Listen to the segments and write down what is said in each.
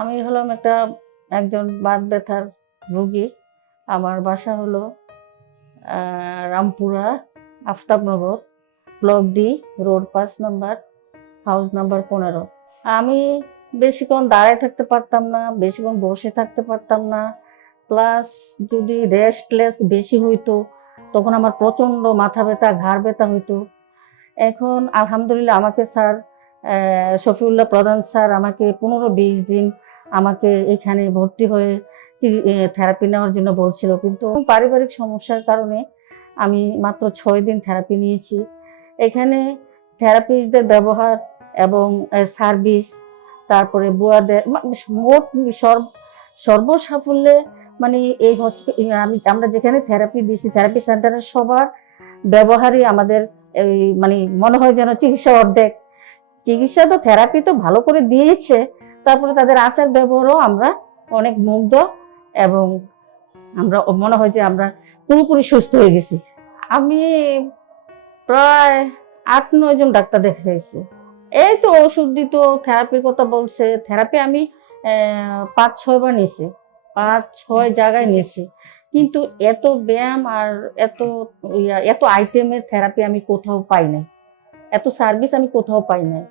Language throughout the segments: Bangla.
আমি হলাম একটা একজন বাত ব্যথার রোগী। আমার বাসা হলো Rampura, Aftabnagar, block D, road পাঁচ নাম্বার, হাউস নাম্বার পনেরো। আমি বেশিক্ষণ দাঁড়ায় থাকতে পারতাম না, বেশিক্ষণ বসে থাকতে পারতাম না। প্লাস যদি রেস্টলেস বেশি হইতো, তখন আমার প্রচণ্ড মাথা ব্যথা, ঘাড় ব্যথা হইতো। এখন আলহামদুলিল্লাহ আমাকে স্যার শফিউল্লাহ প্রধান স্যার আমাকে পনেরো বিশ দিন আমাকে এখানে ভর্তি হয়ে থেরাপি নেওয়ার জন্য বলছিল। কিন্তু পারিবারিক সমস্যার কারণে আমি মাত্র ছয় দিন থেরাপি নিয়েছি। এখানে থেরাপিস্টদের ব্যবহার এবং সার্ভিস তারপরে বুয়াদের মোট সর্ব সর্বসাফল্যে মানে এই হসপিটাল আমি, আমরা যেখানে থেরাপি দিয়েছি থেরাপি সেন্টারের সবার ব্যবহারই আমাদের মানে মনে হয় যেন চিকিৎসা অর্ধেক। চিকিৎসা তো থেরাপি তো ভালো করে দিয়েছে তারপরে তাদের আচার ব্যবহারও আমরা অনেক মুগ্ধ এবং আমরা মনে হয় যে আমরা পুরোপুরি সুস্থ হয়ে গেছি। আমি প্রায় আট, নয় জন ডাক্তার দেখাইছি। এই তো ওষুধ দিত থেরাপির কথা বলছে। থেরাপি আমি পাঁচ, ছয় বার নিয়েছি। পাঁচ, ছয় জায়গায় নিয়েছি। কিন্তু এত ব্যায়াম আর এত এত আইটেমের থেরাপি আমি কোথাও পাই নাই। এত সার্ভিস আমি কোথাও পাই নাই।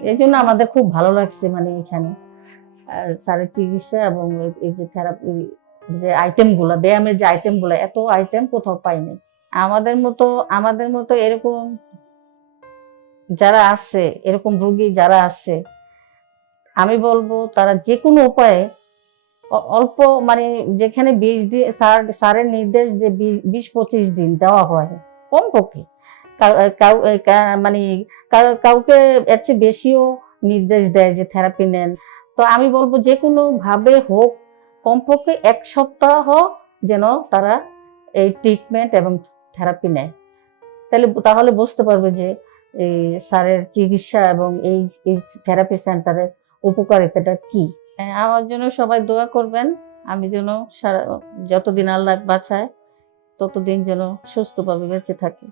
এই জন্য আমাদের খুব ভালো লাগছে মানে এখানে। আর স্যারের চিকিৎসা এবং এই- যে থেরাপি যে আইটেমগুলো ব্যায়ামের যে আইটেমগুলো এত আইটেম কোথাও পাইনি। আমাদের মতো আমাদের মতো এরকম যারা আছে, এরকম রুগী যারা আছে, আমি বলব তারা যে কোনো উপায়ে অল্প মানে যেখানে বিশ দিন স্যার, স্যারের নির্দেশ যে বিশ পঁচিশ দিন দেওয়া হয়, কমপক্ষে। মানে কাউ- কাউকে এর চেয়ে বেশিও নির্দেশ দেয় যে থেরাপি নেন। তো আমি বলব যে কোনো ভাবে হোক কমপক্ষে এক সপ্তাহ যেন তারা এই ট্রিটমেন্ট এবং থেরাপি নেয়। তাহলে তাহলে বুঝতে পারবে যে এই স্যারের চিকিৎসা এবং এই এই থেরাপি সেন্টারের উপকারিতাটা কি। হ্যাঁ, আমার জন্য সবাই দোয়া করবেন। আমি যেন সারা যতদিন আল্লাহ বাঁচায় ততদিন যেন সুস্থভাবে বেঁচে থাকি।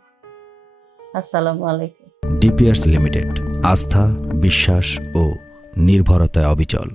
আসসালামু আলাইকুম। ডিপিআরস লিমিটেড আস্থা বিশ্বাস ও নির্ভরতায় অবিচল।